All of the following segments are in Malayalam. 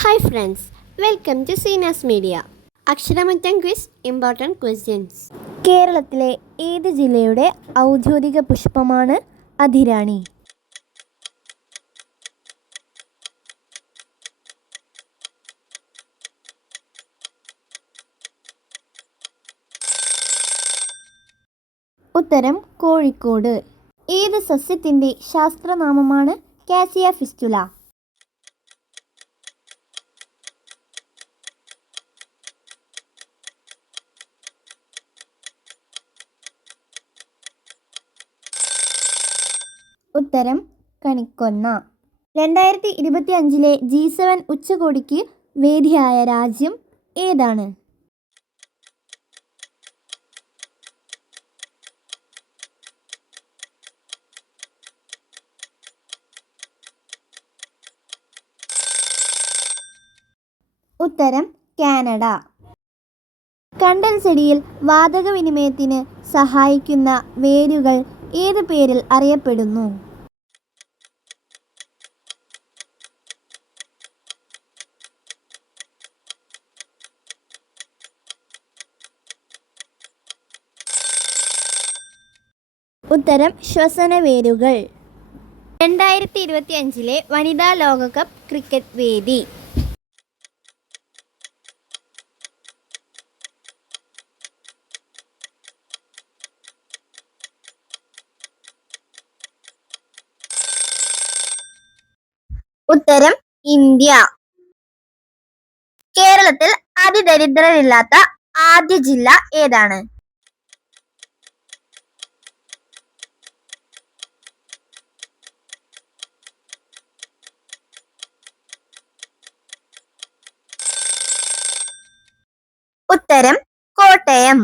ഹായ് ഫ്രണ്ട്സ് വെൽക്കം ടു സീനാസ് മീഡിയ അക്ഷരമറ്റം ക്വിസ് ഇമ്പോർട്ടന്റ് ക്വസ്റ്റ്യൻസ് കേരളത്തിലെ ഏത് ജില്ലയുടെ ഔദ്യോഗിക പുഷ്പമാണ് അധിരാണി ഉത്തരം കോഴിക്കോട്. ഏത് സസ്യത്തിന്റെ ശാസ്ത്രനാമമാണ് കാസിയ ഫിസ്റ്റുല ഉത്തരം കണിക്കൊന്ന. രണ്ടായിരത്തി ഇരുപത്തി അഞ്ചിലെ ജി സെവൻ ഉച്ചകോടിക്ക് വേദിയായ രാജ്യം ഏതാണ്? ഉത്തരം കാനഡ. കണ്ടൽ ചെടിയിൽ വാതക വിനിമയത്തിന് സഹായിക്കുന്ന വേരുകൾ ഏത് പേരിൽ അറിയപ്പെടുന്നു? ഉത്തരം ശ്വസന വേരുകൾ. രണ്ടായിരത്തി ഇരുപത്തി അഞ്ചിലെ വനിതാ ലോകകപ്പ് ക്രിക്കറ്റ് വേദി. ഉത്തരം ഇന്ത്യ. കേരളത്തിൽ അതിദരിദ്രരില്ലാത്ത ആദ്യ ജില്ല ഏതാണ്? ഉത്തരം കോട്ടയം.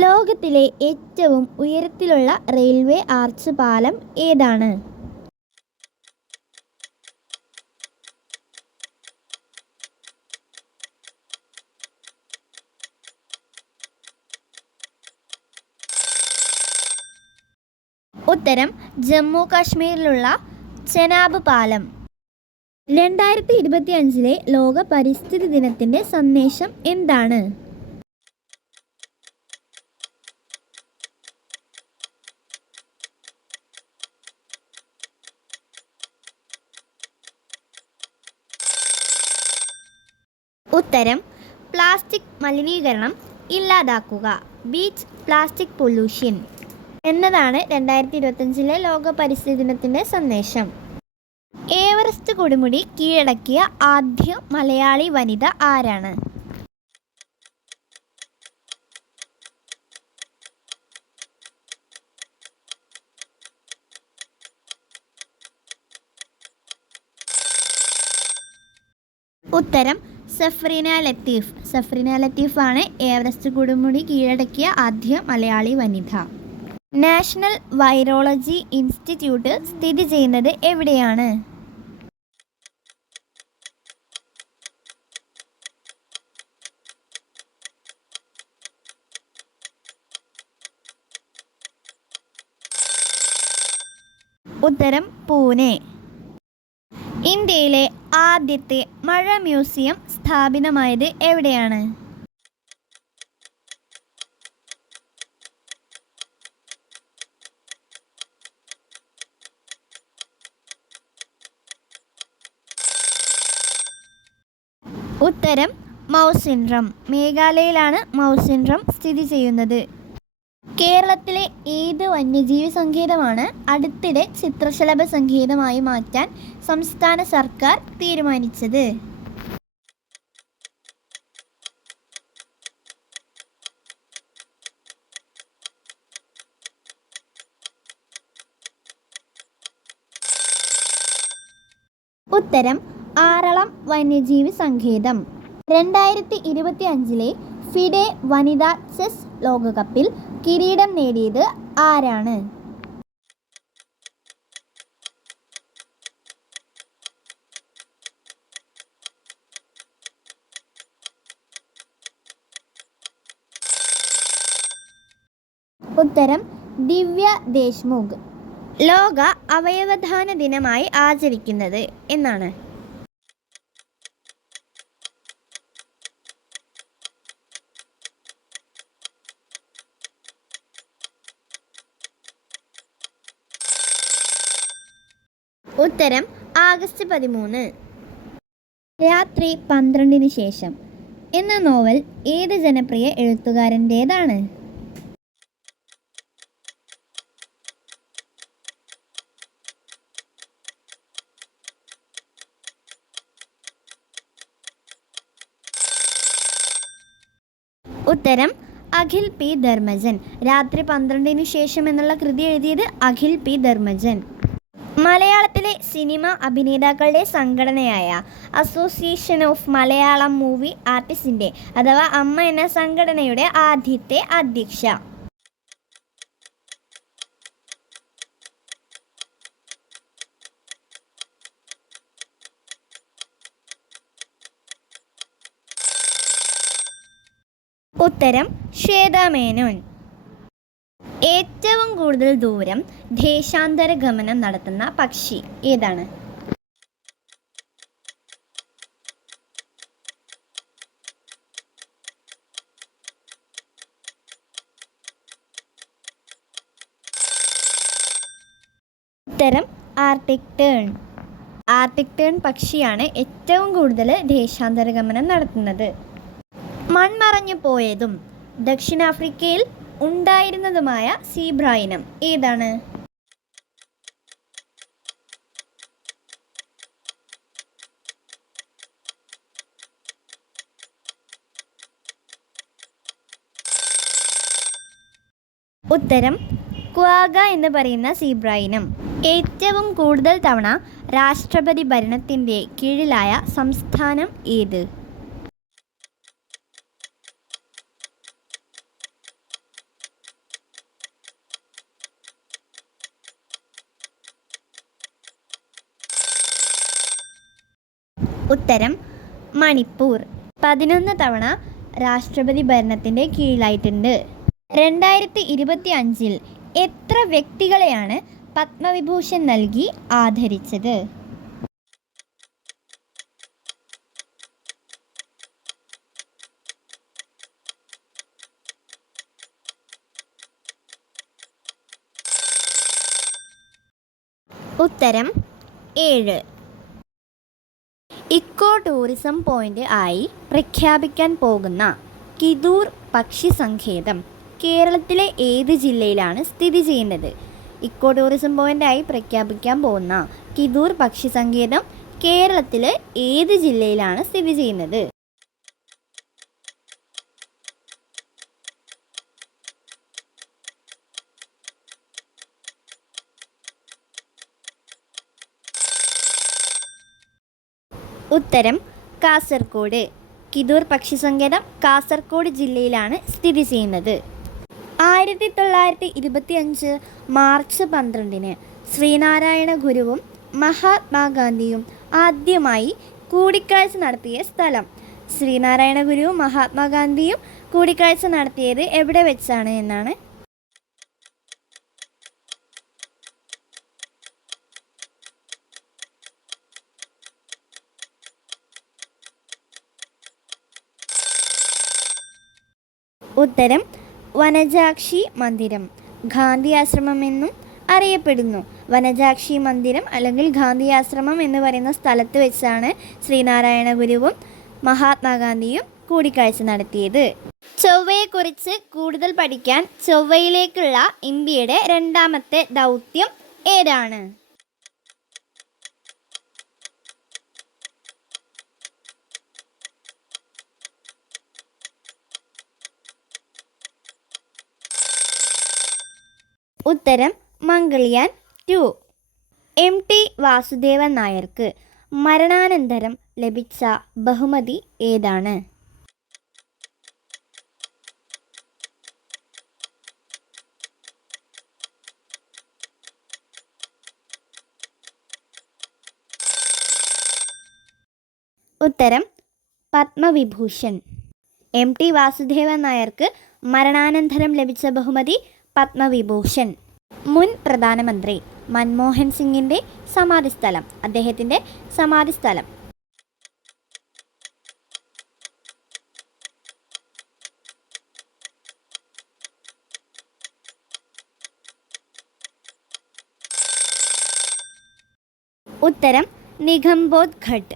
ലോകത്തിലെ ഏറ്റവും ഉയരത്തിലുള്ള റെയിൽവേ ആർച്ച് പാലം ഏതാണ്? ഉത്തരം ജമ്മു കാശ്മീരിലുള്ള ചെനാബ് പാലം. രണ്ടായിരത്തി ഇരുപത്തി അഞ്ചിലെ ലോക പരിസ്ഥിതി ദിനത്തിന്റെ സന്ദേശം എന്താണ്? ഉത്തരം പ്ലാസ്റ്റിക് മലിനീകരണം ഇല്ലാതാക്കുക ബീച്ച് പ്ലാസ്റ്റിക് പൊല്യൂഷൻ എന്നതാണ് രണ്ടായിരത്തി ഇരുപത്തഞ്ചിലെ ലോക പരിസ്ഥിതി ദിനത്തിന്റെ സന്ദേശം. കൊടുമുടി കീഴടക്കിയ ആദ്യ മലയാളി വനിത ആരാണ്? ഉത്തരം സഫ്രീന ലത്തീഫ്. സഫ്രീന ലത്തീഫാണ് എവറസ്റ്റ് കൊടുമുടി കീഴടക്കിയ ആദ്യ മലയാളി വനിത. നാഷണൽ വൈറോളജി ഇൻസ്റ്റിറ്റ്യൂട്ട് സ്ഥിതി ചെയ്യുന്നത് എവിടെയാണ്? ഉത്തരം പൂനെ. ഇന്ത്യയിലെ ആദ്യത്തെ മഴ മ്യൂസിയം സ്ഥാപിതമായത് എവിടെയാണ്? ഉത്തരം മൗസിൻഡ്രം. മേഘാലയയിലാണ് മൗസിൻഡ്രം സ്ഥിതി ചെയ്യുന്നത്. കേരളത്തിലെ ഏത് വന്യജീവി സങ്കേതമാണ് അടുത്തിടെ ചിത്രശലഭ സങ്കേതമായി മാറ്റാൻ സംസ്ഥാന സർക്കാർ തീരുമാനിച്ചത്? ഉത്തരം ആറളം വന്യജീവി സങ്കേതം. രണ്ടായിരത്തി ഇരുപത്തി അഞ്ചിലെ ഫിഡെ വനിതാ ചെസ് ലോകകപ്പിൽ കിരീടം നേടിയത് ആരാണ്? ഉത്തരം ദിവ്യ ദേശ്മുഖ്. ലോക അവയവദാന ദിനമായി ആചരിക്കുന്നത് എന്നാണ്. ഉത്തരം ആഗസ്റ്റ് പതിമൂന്ന്. രാത്രി പന്ത്രണ്ടിന് ശേഷം. എന്ന നോവൽ ഏത് ജനപ്രിയ എഴുത്തുകാരന്റേതാണ്? ഉത്തരം അഖിൽ പി. ധർമ്മജൻ. രാത്രി പന്ത്രണ്ടിന് ശേഷം എന്നുള്ള കൃതി എഴുതിയത് അഖിൽ പി. ധർമ്മജൻ. മലയാളത്തിലെ സിനിമ അഭിനേതാക്കളുടെ സംഘടനയായ അസോസിയേഷൻ ഓഫ് മലയാളം മൂവി ആർട്ടിസ്റ്റിന്റെ അഥവാ അമ്മ എന്ന സംഘടനയുടെ ആദ്യത്തെ അധ്യക്ഷ. ഉത്തരം ശ്വേത മേനോൻ ഏറ്റവും കൂടുതൽ ദൂരം ദേശാന്തര ഗമനം നടത്തുന്ന പക്ഷി ഏതാണ്? ഉത്തരം ആർട്ടിക് ടേൺ. ആർട്ടിക് ടേൺ പക്ഷിയാണ് ഏറ്റവും കൂടുതൽ ദേശാന്തര ഗമനം നടത്തുന്നത്. മൺമറഞ്ഞു പോയതും ദക്ഷിണാഫ്രിക്കയിൽ ഉണ്ടായിരുന്നതുമായ സീബ്ര ഇനം ഏതാണ്? ഉത്തരം ക്വാഗ എന്ന് പറയുന്ന സീബ്ര ഇനം ഏറ്റവും കൂടുതൽ തവണ രാഷ്ട്രപതി ഭരണത്തിന്റെ കീഴിലായ സംസ്ഥാനം ഏത്? ഉത്തരം മണിപ്പൂർ. പതിനൊന്ന് തവണ രാഷ്ട്രപതി ഭരണത്തിന്റെ കീഴിലായിട്ടുണ്ട്. രണ്ടായിരത്തി ഇരുപത്തി അഞ്ചിൽ എത്ര വ്യക്തികളെയാണ് പത്മവിഭൂഷൺ നൽകി ആദരിച്ചത്? ഉത്തരം ഏഴ്. ഇക്കോ ടൂറിസം പോയിന്റ് ആയി പ്രഖ്യാപിക്കാൻ പോകുന്ന കിദൂർ പക്ഷി സങ്കേതം കേരളത്തിലെ ഏത് ജില്ലയിലാണ് സ്ഥിതി ചെയ്യുന്നത്? ഇക്കോ ടൂറിസം പോയിന്റ് ആയി പ്രഖ്യാപിക്കാൻ പോകുന്ന കിദൂർ പക്ഷി സങ്കേതം കേരളത്തിലെ ഏത് ജില്ലയിലാണ് സ്ഥിതി ചെയ്യുന്നത്? ഉത്തരം കാസർഗോഡ്. കിദൂർ പക്ഷി സങ്കേതം കാസർഗോഡ് ജില്ലയിലാണ് സ്ഥിതി ചെയ്യുന്നത്. ആയിരത്തി തൊള്ളായിരത്തി ഇരുപത്തി അഞ്ച് മാർച്ച് പന്ത്രണ്ടിന് ശ്രീനാരായണ ഗുരുവും മഹാത്മാഗാന്ധിയും ആദ്യമായി കൂടിക്കാഴ്ച നടത്തിയ സ്ഥലം. ശ്രീനാരായണ ഗുരുവും മഹാത്മാഗാന്ധിയും കൂടിക്കാഴ്ച നടത്തിയത് എവിടെ വെച്ചാണ് എന്നാണ് ഉത്തരം വനജാക്ഷി മന്ദിരം. ഗാന്ധി ആശ്രമം എന്നും അറിയപ്പെടുന്നു. വനജാക്ഷി മന്ദിരം അല്ലെങ്കിൽ ഗാന്ധി ആശ്രമം എന്ന് പറയുന്ന സ്ഥലത്ത് വെച്ചാണ് ശ്രീനാരായണ ഗുരുവും മഹാത്മാഗാന്ധിയും കൂടിക്കാഴ്ച നടത്തിയത്. ചൊവ്വയെക്കുറിച്ച് കൂടുതൽ പഠിക്കാൻ ചൊവ്വയിലേക്കുള്ള ഇന്ത്യയുടെ രണ്ടാമത്തെ ദൗത്യം ഏതാണ്? ഉത്തരം Mangalyaan two. M. T. Vasudevan നായർക്ക് മരണാനന്തരം ലഭിച്ച ബഹുമതി ഏതാണ്? ഉത്തരം പത്മവിഭൂഷൺ. എം. ടി. വാസുദേവൻ നായർക്ക് മരണാനന്തരം ലഭിച്ച ബഹുമതി പത്മവിഭൂഷൺ. മുൻ പ്രധാനമന്ത്രി മൻമോഹൻ സിംഗിന്റെ സമാധിസ്ഥലം. അദ്ദേഹത്തിന്റെ സമാധിസ്ഥലം. ഉത്തരം നിഗംബോധ് ഘട്ട്.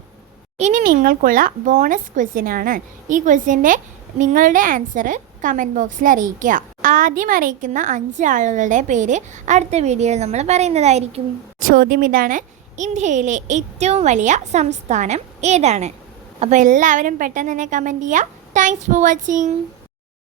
ഇനി നിങ്ങൾക്കുള്ള ബോണസ് ക്വസ്റ്റ്യനാണ്. ഈ ക്വസ്റ്റ്യന്റെ നിങ്ങളുടെ ആൻസർ കമന്റ് ബോക്സിൽ അറിയിക്കുക. ആദ്യം അറിയിക്കുന്ന അഞ്ച് ആളുകളുടെ പേര് അടുത്ത വീഡിയോയിൽ നമ്മൾ പറയുന്നതായിരിക്കും. ചോദ്യം ഇതാണ് ഇന്ത്യയിലെ ഏറ്റവും വലിയ സംസ്ഥാനം ഏതാണ്? അപ്പോൾ എല്ലാവരും പെട്ടെന്ന് തന്നെ കമന്റ് ചെയ്യുക. Thanks for watching